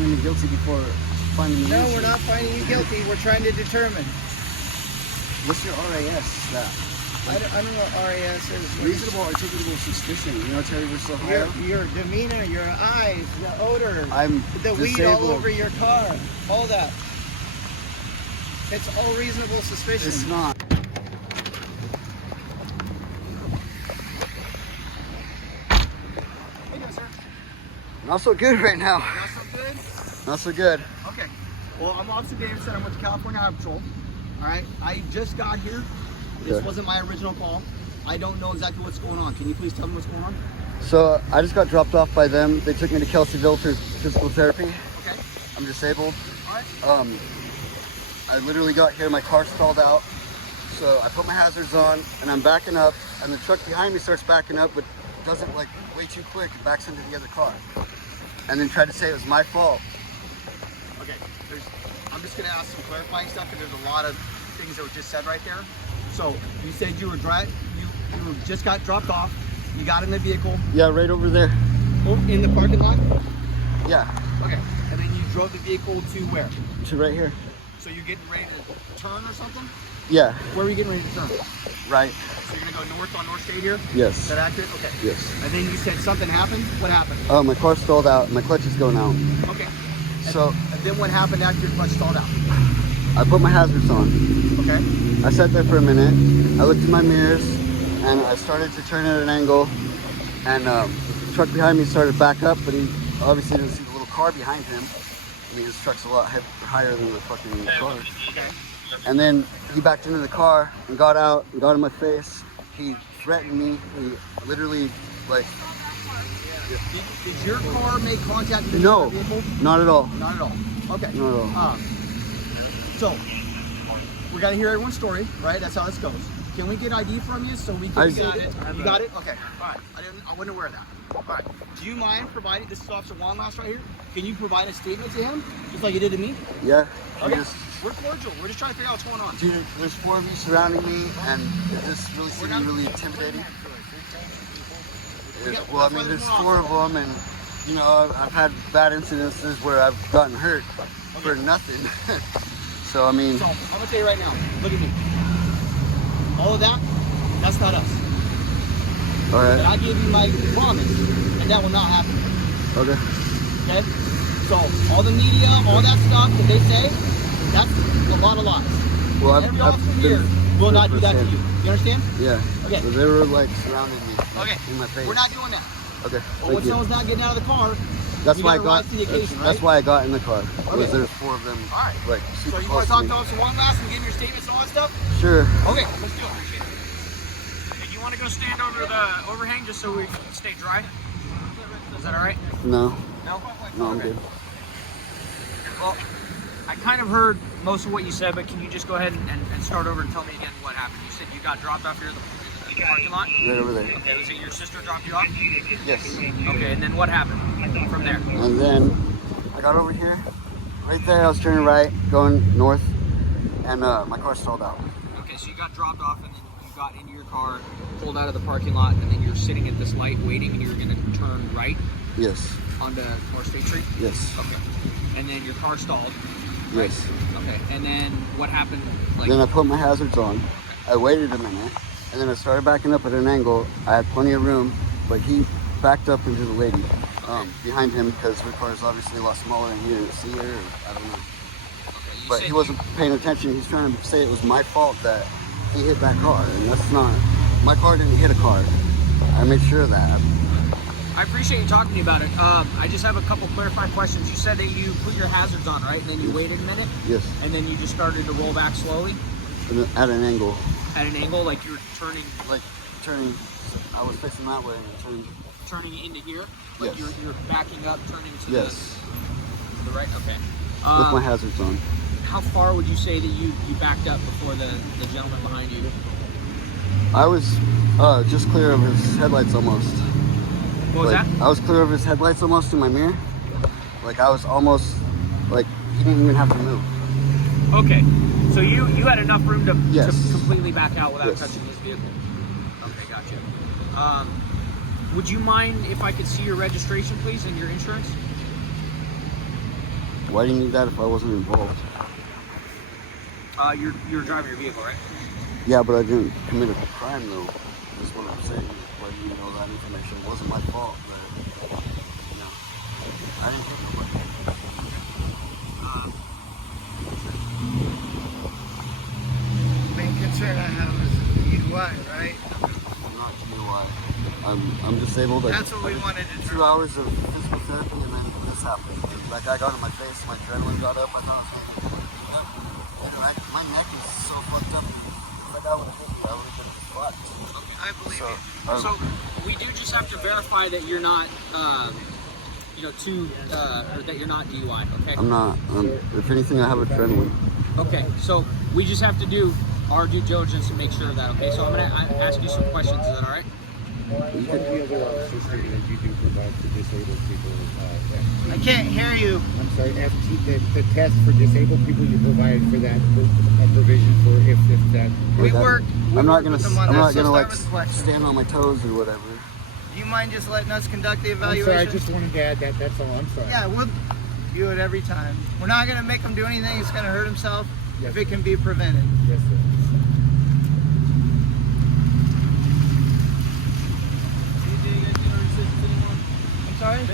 finding me guilty before finding me No, innocent. we're not finding you guilty. We're trying to determine. What's your RAS? That I don't know what RAS is. reasonable articulable suspicion. You know, Terry versus Ohio. Your demeanor, your eyes, the odor, I'm the weed disabled. all over your car, all that. It's all reasonable suspicion. It's not. How you doing, sir? Not so good right now. Not so good? Not so good. Okay. Well, I'm Officer Davidson. I'm with the California Highway Patrol. All right. I just got here. This Okay. wasn't my original call. I don't know exactly what's going on. Can you please tell me what's going on? So I just got dropped off by them. They took me to Kelseyville for physical therapy. Okay. I'm disabled. All right. I literally got here, my car stalled out. So I put my hazards on and I'm backing up and the truck behind me starts backing up, but doesn't like way too quick. It backs into the other car. And then tried to say it was my fault. Okay. I'm just going to ask some clarifying stuff because there's a lot of things that were just said right there. So you said you were you just got dropped off. You got in the vehicle. Yeah, right over there. Oh, in the parking lot? Yeah, Okay. And then you drove the vehicle to where? to right here. So you're getting ready to turn or something? Yeah, Where are you getting ready to turn? right. So you're gonna go north on North State here? Is Yes, that accurate? Okay. yes. And then you said something happened? What happened? Oh, my car stalled out. My clutch is going out. Okay. So And then what happened after your clutch stalled out? I put my hazards on. Okay. I sat there for a minute. I looked in my mirrors and I started to turn at an angle. And the truck behind me started to back up, but he obviously didn't see the little car behind him. I mean, his truck's a lot higher than the fucking car. Okay. And then he backed into the car and got out and got in my face. He threatened me. He literally, like, Did your car make contact with the no, other vehicle? not at all. Not at all. Okay. Not at all. So we got to hear everyone's story, right? That's how this goes. Can we get ID from you so we can get it? You got it? Okay. All right. I wasn't aware of that. All right. Do you mind providing, this is Officer Wanlass right here. Can you provide a statement to him, just like you did to me? Yeah. Okay. Just, We're cordial. We're just trying to figure out what's going on. dude, there's 4 of you surrounding me, and it just really seems really intimidating. Well, I mean, there's 4 of them, and you know, I've had bad incidences where I've gotten hurt for nothing. So I mean, So I'm gonna tell you right now. Look at me. All of that, that's not us. all But right, I give you my promise that that will not happen. okay. Okay? So all the media, all that stuff that they say, that's a lot of lies. Well, Every officer here will not do that to you. You understand? Yeah. Okay. So they were like surrounding me. Okay. In my face. We're not doing that. Okay. But Thank when you. someone's not getting out of the car, That's you why I gotta got. rise to the occasion, That's right? why I got in the car. Okay. Was there's 4 of them. All right. Like So super you close want to talk me. to us one last and give your statements and all that stuff? Sure. Okay, let's do it. If you want to go stand over the overhang just so we can stay dry? Is that all right? No. No? No, I'm Okay. good. Well, I kind of heard most of what you said, but can you just go ahead and start over and tell me again what happened? You said you got dropped off here in the parking lot? Right over there. Okay, was it your sister dropped you off? Yes. Okay, and then what happened from there? And then I got over here. Right there, I was turning right, going north, and my car stalled out. Okay, so you got dropped off and then you got into your car, pulled out of the parking lot, and then you're sitting at this light waiting and you're going to turn right Yes. onto North State Street? Yes. Okay. And then your car stalled. Yes. Okay, and then what happened? Like, Then I put my hazards on. I waited a minute, and then I started backing up at an angle. I had plenty of room, but he backed up into the lady behind him because her car is obviously a lot smaller and he didn't see her. Or, I don't know. okay, you But said he wasn't paying attention. He's trying to say it was my fault that he hit that car, and that's not. My car didn't hit a car. I made sure of that. I appreciate you talking to me about it. I just have a couple clarifying questions. You said that you put your hazards on, right? And then you waited a minute? Yes. And then you just started to roll back slowly At an angle. at an angle, like you were Like turning, I was facing that way and turning into here? Like Yes. you're backing up, turning to yes, the right? Okay. with my hazards on. How far would you say that you backed up before the gentleman behind you? I was just clear of his headlights almost. What was Like, that? I was clear of his headlights almost in my mirror. Like I was almost, like he didn't even have to move. Okay. So you had enough room to Yes. completely back out without Yes. touching his vehicle? Okay, gotcha. Would you mind if I could see your registration, please, and your insurance? Why do you need that if I wasn't involved? You're driving your vehicle, right? Yeah, but I didn't commit a crime though. That's what I'm saying. Why do you know that information? It wasn't my fault, but you know, I didn't think nobody. Main concern I have is DUI, right? I'm not DUI. I'm disabled. That's what we wanted to do. 2 hours of physical therapy and then this happened. And that guy got in my face, my adrenaline got up. I thought, my neck is so fucked up. If that guy would have hit me, I would have been fucked. I believe So, you. So we do just have to verify that you're not, or that you're not DUI. Okay. I'm not. If anything, I have adrenaline. Okay. So we just have to do our due diligence to make sure of that. Okay. So I'm gonna ask you some questions. Is that all right? You could, The other officer stated that you do provide for disabled people. I can't hear you. I'm sorry, the test for disabled people, you provide for that provision for if that. We work. I'm not gonna. with them on I'm that, not so gonna start like with the question. stand on my toes or whatever. Do you mind just letting us conduct the I'm evaluation? sorry, I just wanted to add that. That's all. I'm sorry. Yeah, we'll do it every time. We're not gonna make him do anything that's gonna hurt himself Yes, if it can be prevented. Yes, sir. I'm sorry? I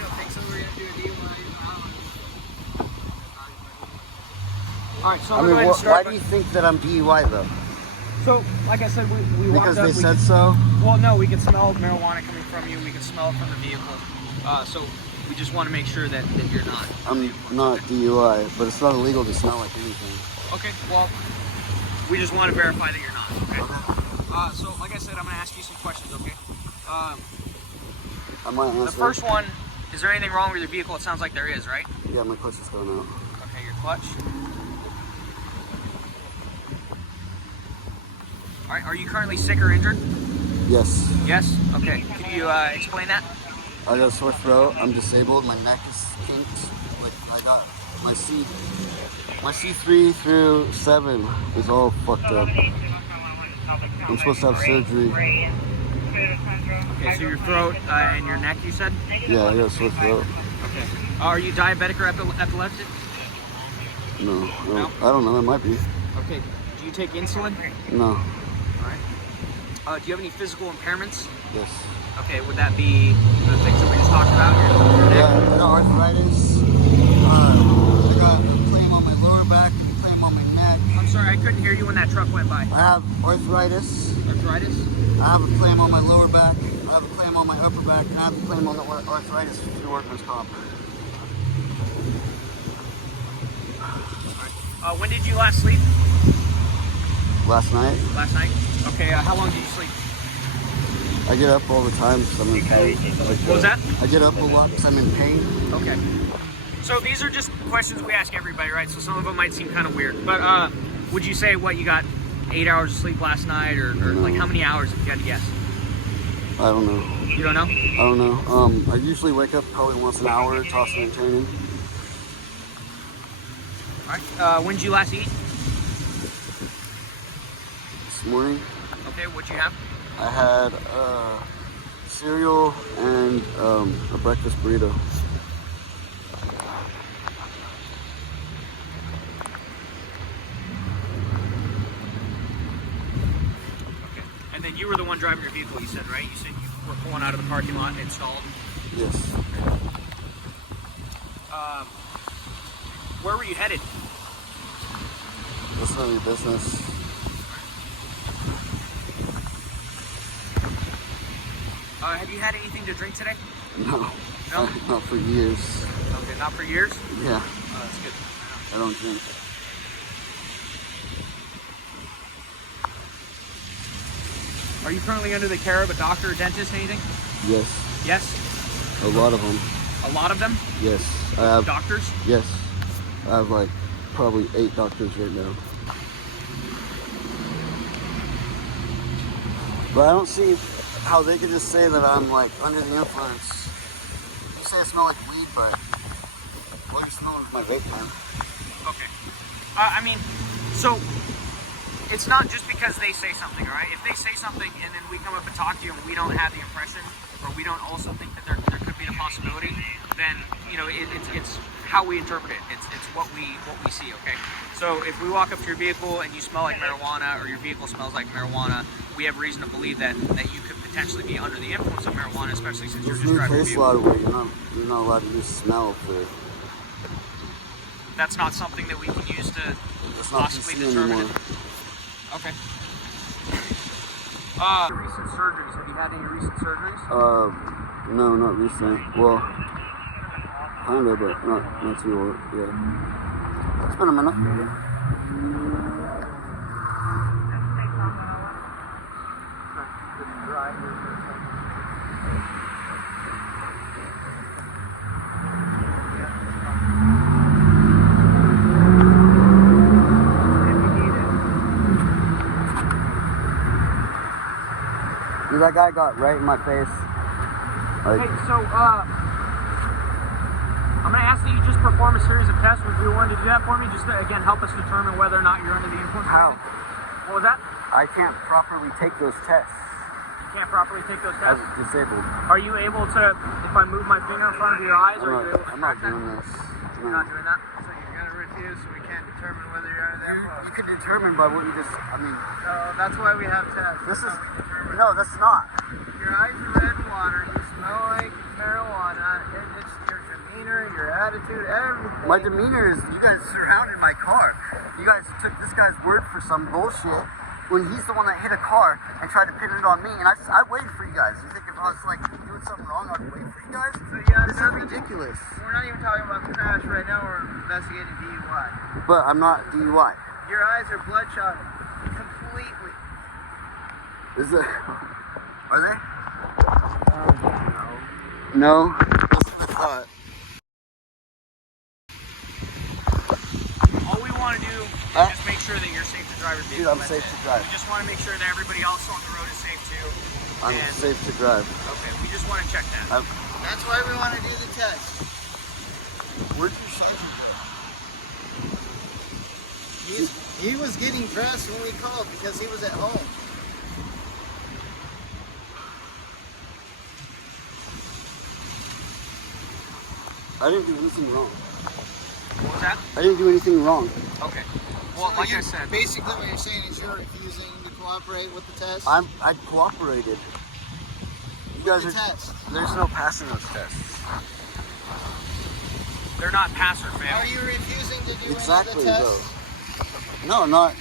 don't think so. We're gonna do a DUI. All right. So I I'm mean, going to why start. do you think that I'm DUI though? So, like I said, we walked Because up. they we said could- so. Well, no, we can smell marijuana coming from you. We can smell it from the vehicle. So we just want to make sure that you're not. I'm not DUI, but it's not illegal to smell like anything. Okay. Well, we just want to verify that you're not. Okay. Okay. So, like I said, I'm going to ask you some questions. Okay. I might answer. The first one, is there anything wrong with your vehicle? It sounds like there is, right? Yeah, my clutch is going out. Okay, your clutch. All right. Are you currently sick or injured? Yes. Yes. Okay. Can you explain that? I got a sore throat. I'm disabled. My neck is kinked. Like I got my C3 through 7 is all fucked up. I'm supposed to have surgery. Okay. So your throat and your neck, you said? Yeah, I got a sore throat. Okay. Are you diabetic or epileptic? No, No? I don't know. It might be. Okay. Do you take insulin? No. All right. Do you have any physical impairments? Yes. Okay. Would that be the things that we just talked about? Your neck? Yeah, I got arthritis. I got a claim on my lower back, a claim on my neck. I'm sorry, I couldn't hear you when that truck went by. I have arthritis. Arthritis? I have a claim on my lower back. I have a claim on my upper back. And I have a claim on the arthritis through workman's comp. When did you last sleep? Last night, Last night? Okay, how long did you sleep? I get up all the time because I'm in pain. What was that? I get up a lot because I'm in pain. Okay. So these are just questions we ask everybody, right? So some of them might seem kind of weird. But would you say, what, you got 8 hours of sleep last night? Or like how many hours if you had to guess? I don't know. You don't know? I don't know. I usually wake up probably once an hour, tossing and turning. All right. When did you last eat? This morning, Okay, what'd you have? I had cereal and a breakfast burrito. Okay. And then you were the one driving your vehicle, you said, right? You said you were pulling out of the parking lot and installed. Yes. Where were you headed? That's none of your business. Have you had anything to drink today? No. No? Not for years. Okay, not for years? Yeah, Oh, that's good. I don't drink. Are you currently under the care of a doctor or dentist, anything? Yes. Yes? A lot of them. A lot of them? Yes. I have. Doctors? Yes. I have like probably 8 doctors right now. But I don't see how they could just say that I'm like under the influence. You say I smell like weed, but all you're smelling is my vape pen. Okay. I mean, so it's not just because they say something, all right? If they say something and then we come up and talk to you and we don't have the impression, or we don't also think that there could be a possibility, then it's how we interpret it. It's what we see. Okay. So if we walk up to your vehicle and you smell like marijuana, or your vehicle smells like marijuana, we have reason to believe that you could potentially be under the influence of marijuana, especially since you're just driving a case law vehicle. where you're not allowed to use smell for. That's not something that we can use to It's not possibly PC determine anymore. it. Okay. Recent surgeries. Have you had any recent surgeries? No, not recent. Well, kind of, but not too old. Yeah. It's been a minute. Dude, that guy got right in my face. Like, Okay, so I'm going to ask that you just perform a series of tests. Would you be willing to do that for me? Just to, again, help us determine whether or not you're under the influence. how? What was that? I can't properly take those tests. You can't properly take those I tests. was disabled. Are you able to, if I move my finger in front of your eyes, are you able to I'm not track that? doing this. You're not doing that? So you're gonna refuse, so we can't determine whether you're under the influence. You can determine by what you just, I mean, So that's why we have tests. this is, That's how we determine. no, that's not. Your eyes are red and water. You smell like marijuana. And it's your demeanor, your attitude, everything. My demeanor is, you guys surrounded my car. You guys took this guy's word for some bullshit when he's the one that hit a car and tried to pin it on me. And I waited for you guys. You think if I was like doing something wrong, I'd wait for you guys? So yeah, This is ridiculous. We're not even talking about the crash right now. We're investigating DUI. But I'm not DUI. Your eyes are bloodshot completely. Is it? Are they? No. That's what I thought. All we want to do is just make sure that you're safe to drive your Dude, vehicle. I'm That's safe it. to drive. We just want to make sure that everybody else on the road is safe too. I'm And- safe to drive. Okay, we just want to check that. That's why we want to do the test. Where's your sergeant? He was getting dressed when we called because he was at home. I didn't do anything wrong. What was that? I didn't do anything wrong. Okay. Well, So like I you're- said, basically what you're saying is you're refusing to cooperate with the test. I cooperated. You guys the are. test. There's no passing those tests. they're not pass or fail. Are you refusing to do Exactly, any of the though. tests? No, not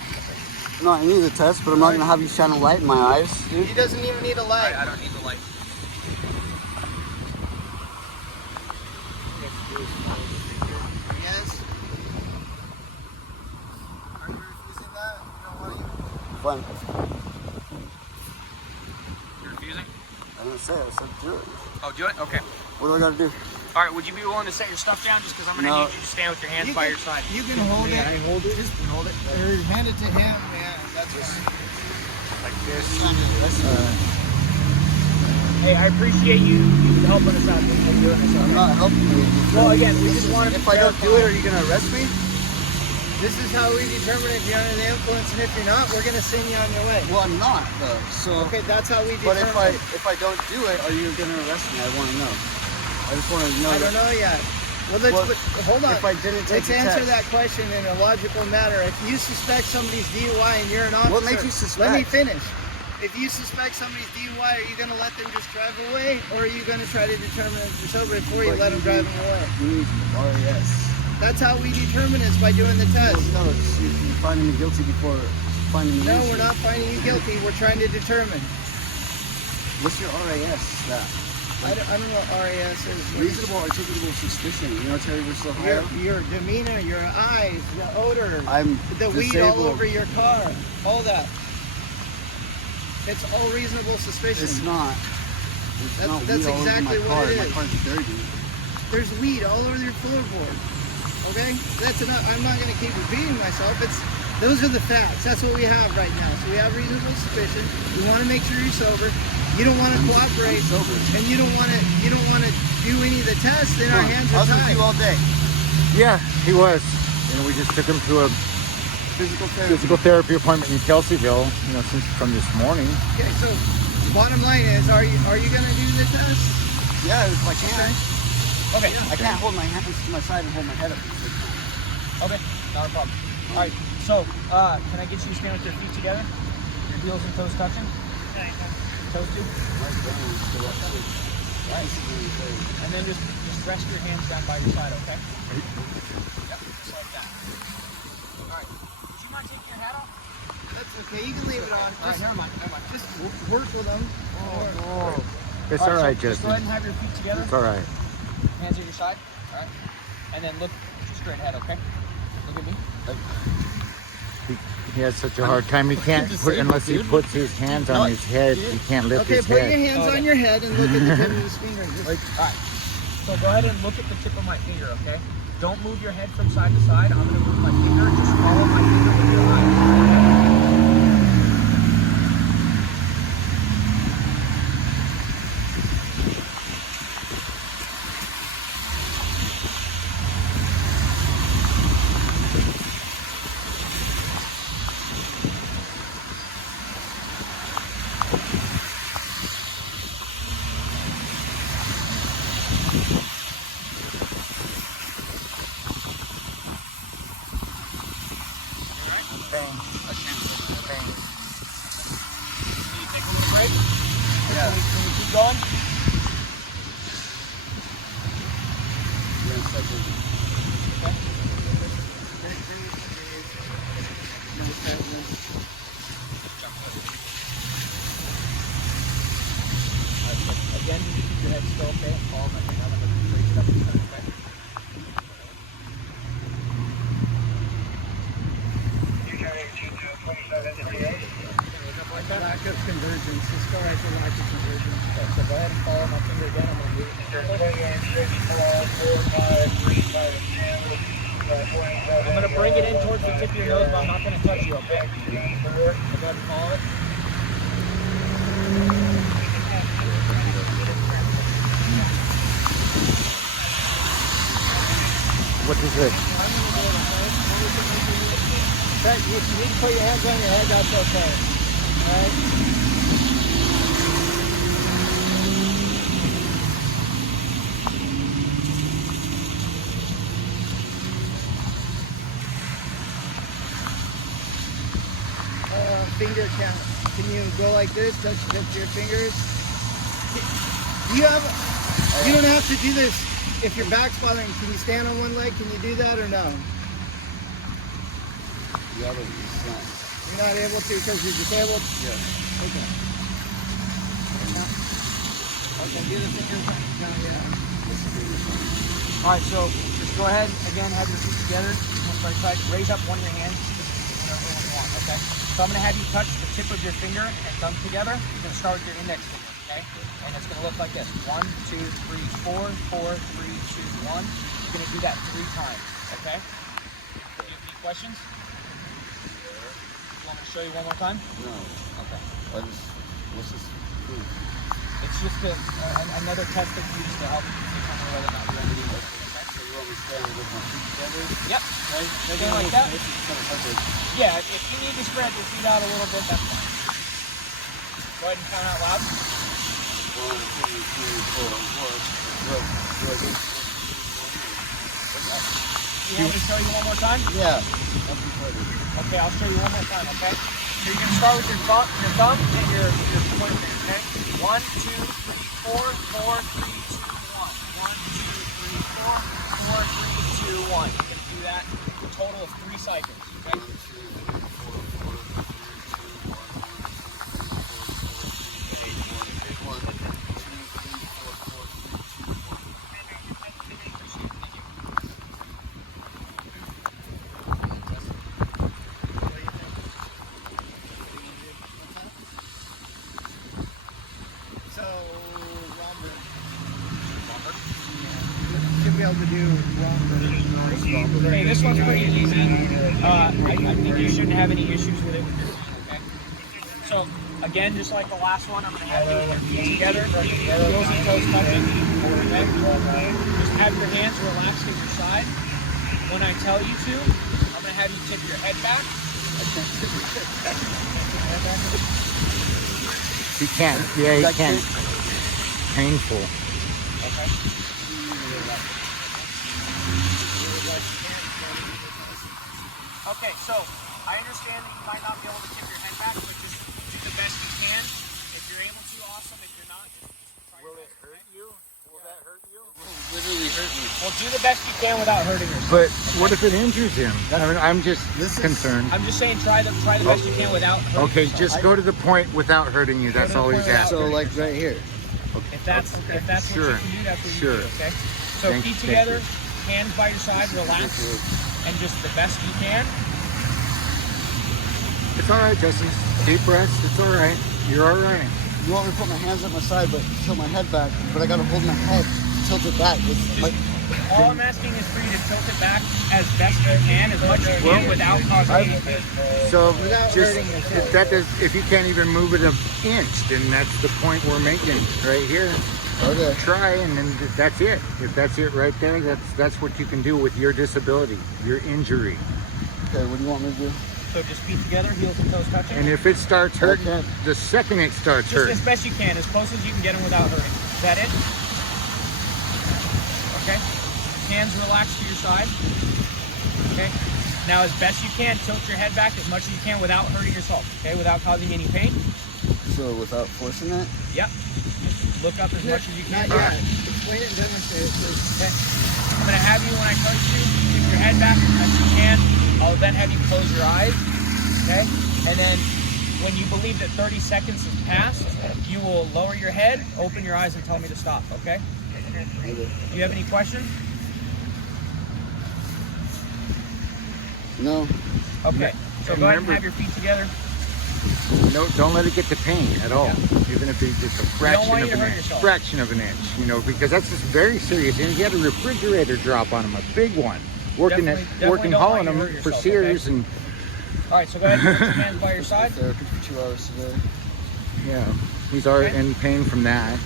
any of the tests, but I'm not gonna have you shine a light in my eyes, dude. He doesn't even need a light. I don't need the light. Yes. Are you refusing that? You don't want to. Fine. You're refusing? I didn't say it. I said do it. Oh, do it? Okay. What do I gotta do? All right, would you be willing to set your stuff down just because I'm going to No. need you to stand with your hands by your side? You can hold it. I hold it? Just hold it. Or hand it to him. Yeah, that's fine. Like this. Hey, I appreciate you helping us out and doing this. I'm not helping you. Well, again, we just wanted If I don't do it, are you gonna arrest me? This is how we determine if you're under the influence, and if you're not, we're gonna send you on your way. Well, I'm not though. So. Okay, that's how we But determine. if I don't do it, are you gonna arrest me? I want to know. I just want to know. I don't know yet. Well, let's hold on. If I didn't take Let's the answer test. that question in a logical manner. If you suspect somebody's DUI and you're an officer, What makes you let me suspect? finish. If you suspect somebody's DUI, are you going to let them just drive away, or are you going to try to determine if they're sober before you But let them drive them away? You need RAS. That's how we determine this, by doing the test. No, it's you finding me guilty before finding me. No, innocent. we're not finding you guilty. We're trying to determine. What's your RAS? That I don't know what RAS is. reasonable articulable suspicion. You know, Terry versus Ohio. Your demeanor, your eyes, the odor, I'm the weed all disabled. over your car, all that. It's all reasonable suspicion. It's not. It's not That's weed all over exactly my what car. it My is. car's dirty. There's weed all over your floorboard. Okay? That's enough. I'm not going to keep repeating myself. Those are the facts. That's what we have right now. So we have reasonable suspicion. We want to make sure you're sober. You don't want to cooperate, I'm sober. and you don't want to do any of the tests. Then our hands I are was with tied. you all day. Yeah, he was. And we just took him to a physical therapy appointment in Kelseyville, since from this morning. Okay, so bottom line is, are you going to do the test? Yeah, if I can. Okay. Okay. I can't hold my hands to my side and hold my head up at the same time. Okay. Not a problem. All right. So, can I get you to stand with your feet together? Your heels and toes touching? Toes too? Right. And then just rest your hands down by your side, okay? Yep, just like that. All right. Would you mind taking your hat off? That's okay. You can leave it on. All right, never mind. Just work with them. It's all right, so just go ahead Justin. and have your feet together. It's all right. Hands at your side. All right. And then look straight ahead, okay? Look at me. He has such a hard time. He can't put unless he puts his hands on his head. He can't lift Okay, his put your head. hands on your head and look at the tip of his finger. Just, All right. So go ahead and look at the tip of my finger, okay? Don't move your head from side to side. I'm going to move my finger. Just follow my finger with your eyes. Can you take a little break? Yeah. Can we keep going? Again, you keep your head still, okay? And follow my finger. I'm going to raise it up and down, okay? lack of convergence. Let's go right to lack of convergence. Okay, so go ahead and follow my finger again. I'm going to move it in a circle. I'm going to bring it in towards the tip of your nose, but I'm not going to touch you, okay? So go ahead and follow it. What is it? If you need to put your hands on your head, that's okay. Alright? Finger count. Can you go like this? Touch your fingers. You don't have to do this if your back's bothering. Can you stand on one leg? Can you do that or no? The other is not. You're not able to because you're disabled? Yes. Okay. Okay, do the finger count. No, yeah. All right, so just go ahead, again, have your feet together. Right side. Raise up one of your hands, whatever one you want, okay? So I'm going to have you touch the tip of your finger and thumb together. You're going to start with your index finger, okay? And it's going to look like this. 1, 2, 3, 4, 4, 3, 2, 1. You're going to do that 3 times, okay? Do you have any questions? You want me to show you one more time? No. Okay. What's this? It's just another test that you use to help determine whether or not you're under the influence. So you want me to stand with my feet together? Yep. Right? Stand like that. It's kind of hard to... Yeah, if you need to spread your feet out a little bit, that's fine. Go ahead and count out loud. 1, 2, 3, 4, 1. You want me to show you one more time? Yeah. That'd be better. Okay, I'll show you one more time, okay? So you're going to start with your thumb and your pointer, okay? 1, 2, 3, 4, 4, 3, 2, 1. 1, 2, 3, 4, 4, 3, 2, 1. You're going to do that a total of 3 cycles, okay? 1, 2, 3, 4, 4, 3, 2, 1, 1, 2, 3, 4, 4, 3, 2, 1, 1, 2, 3, 4, 4, 3, 2, 1. So, Romber. Should be able to do Romber. Hey, this one's pretty easy. I think you shouldn't have any issues with it with your feet, okay? So, again, just like the last one, I'm going to have you feet together, heels and toes touching, okay? Just have your hands relaxed at your side. When I tell you to, I'm going to have you tip your head back. He can't. Yeah, he can't. Painful. Okay. Okay, so I understand that you might not be able to tip your head back, but just do the best you can. If you're able to, awesome. If you're not, just try your best. hurt you? Will that hurt you? It will literally hurt me. Well, do the best you can without hurting yourself. But what if it injures him? I mean, I'm just concerned. I'm just saying, try the best you can without hurting Okay, yourself. just go to the point without hurting you. That's all he's asking. So like right here. If that's Sure. what you can do, that's what you Sure. do, okay? So Thank feet you. together, hands by your side, relax, and just the best you can. It's all right, Justin. Deep breaths. It's all right. You're all right. You want me to put my hands at my side, but tilt my head back, but I gotta hold my head, tilt it back. It's like, All I'm asking is for you to tilt it back as best you can, as much as you can, without causing any pain. So just if you can't even move it an inch, then that's the point we're making right here. okay. Try, and then that's it. If that's it right there, that's what you can do with your disability, your injury. Okay, what do you want me to do? So just feet together, heels and toes touching. And if it starts hurting, the second it starts Just hurting. as best you can, as close as you can get them without hurting. Is that it? Okay. Hands relaxed to your side. Okay. Now, as best you can, tilt your head back as much as you can without hurting yourself. Okay, without causing any pain. So without forcing it? Yep. Just look up as much as you can. Not yet. Explain it and demonstrate it, please. Okay. I'm gonna have you, when I touch you, keep your head back as best you can. I'll then have you close your eyes. Okay. And then, when you believe that 30 seconds has passed, you will lower your head, open your eyes, and tell me to stop. Okay. Okay. Do you have any questions? No. Okay. So And go ahead and remember- have your feet together. No, don't let it get to pain at all. Even if it's just a fraction want of you to an hurt inch. yourself. Fraction of an inch, you know, because that's just very serious. And he had a refrigerator drop on him, a big one. Working Definitely working don't hauling want you him to for hurt Sears yourself, and All right. So go ahead and put your hands by your side. Therapy for 2 hours today. yeah, he's already in pain from that.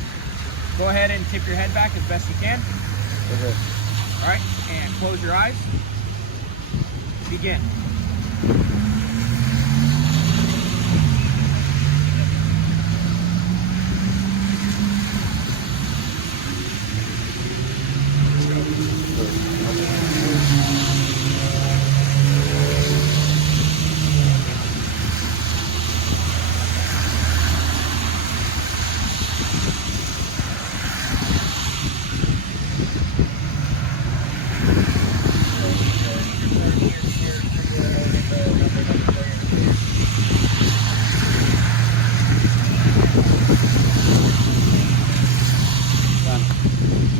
Go ahead and tip your head back as best you can. Okay. All right. And close your eyes. Begin.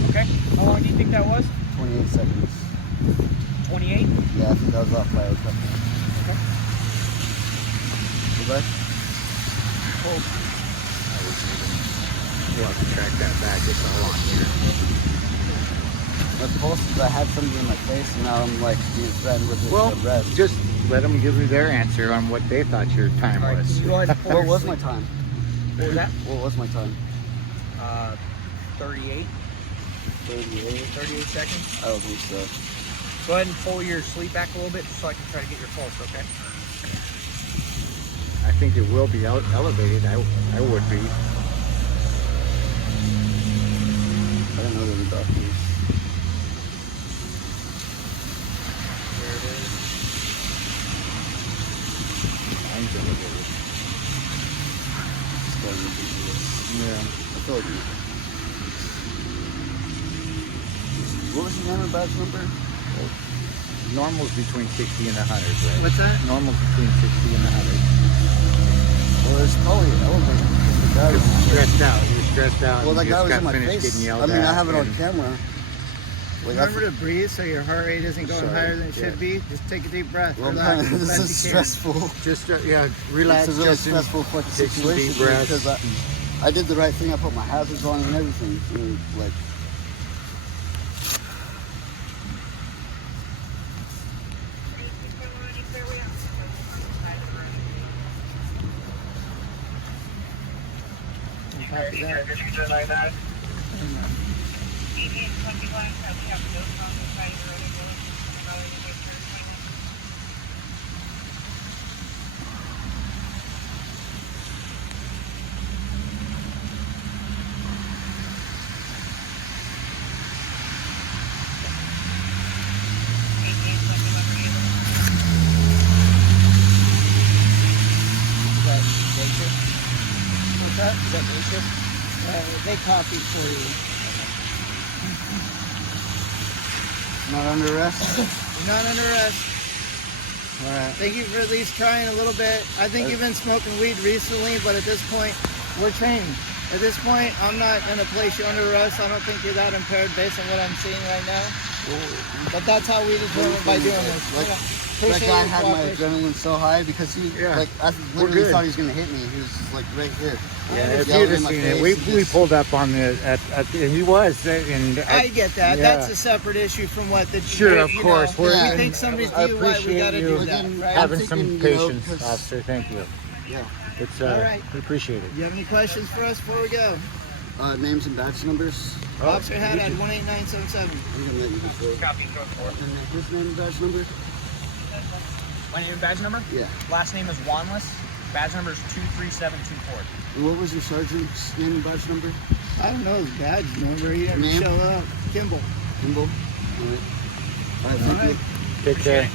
Okay. How long do you think that was? 28 seconds. 28. Yeah, I think that was off by a couple. Okay. Goodbye. We'll have to track that back. It's all on here. My pulse is I had something in my face and now I'm like being threatened with this Well, arrest. just let them give you their answer on what they thought your time All right. was. Can you go ahead and pull What your was sleeve? my time? What was that? What was my time? 38. 38. 38 seconds. I don't think so. Go ahead and pull your sleeve back a little bit so I can try to get your pulse, okay? I think it will be elevated. I would be. I don't know the doctors. There it is. Mine's elevated. It's kind of ridiculous. Yeah. I feel like what was the name of the badge number? Normal's between 60 and 100, right? What's that? Normal's between 60 and 100. Well, it's probably elevated because the guy was Stressed out. He was stressed out. Well, and that guy just was got in my finished face. getting yelled I mean, at. I have it on and- camera. Like, Remember to breathe so your heart rate isn't going Sorry. higher than it Yeah. should be. Just take a deep breath. well, Relax. man, as this best is you can. stressful. Just, yeah, relax, It's a really Justin. stressful fucking Take some deep situation breaths. because I did the right thing. I put my hazards on and everything. And, like, basis? They copied for you. Not under arrest? You're not under arrest. All right. Thank you for at least trying a little bit. I think you've been smoking weed recently, but at this point, we're trained. At this point, I'm not going to place you under arrest. I don't think you're that impaired based on what I'm seeing right now. But that's how we determine by doing this. Like, Yeah. that Appreciate guy your had my cooperation. adrenaline so high because he, like, I literally good. thought he was going to hit me. He was, like, right here. Yeah, if Yelling you'd have in my seen face, it, he we just- pulled up on the and he was and I get that. yeah. That's a separate issue from what the Sure, of you course. Know, We're- we think somebody's I DUI, we appreciate got to you do that, right? having I'm some thinking, you know, patience, 'cause- officer. Thank you. Yeah. It's All right. we appreciate it. Do you have any questions for us before we go? Names and badge numbers. Officer had at 18977. I'm going to let you go. Copy. Go for it. And his name and badge number? My name and badge number? Yeah. Last name is Wanless. Badge number is 23724. And what was your sergeant's name and badge number? I don't know his badge number. He didn't Name? show up. Kimball. Kimball? All right. All right, thank you. Take care.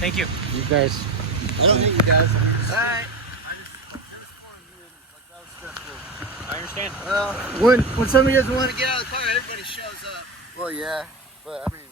Thank you. You guys. I don't think you guys. Bye. I understand. Well, when somebody doesn't want to get out of the car, everybody shows up. Well, yeah, but I mean,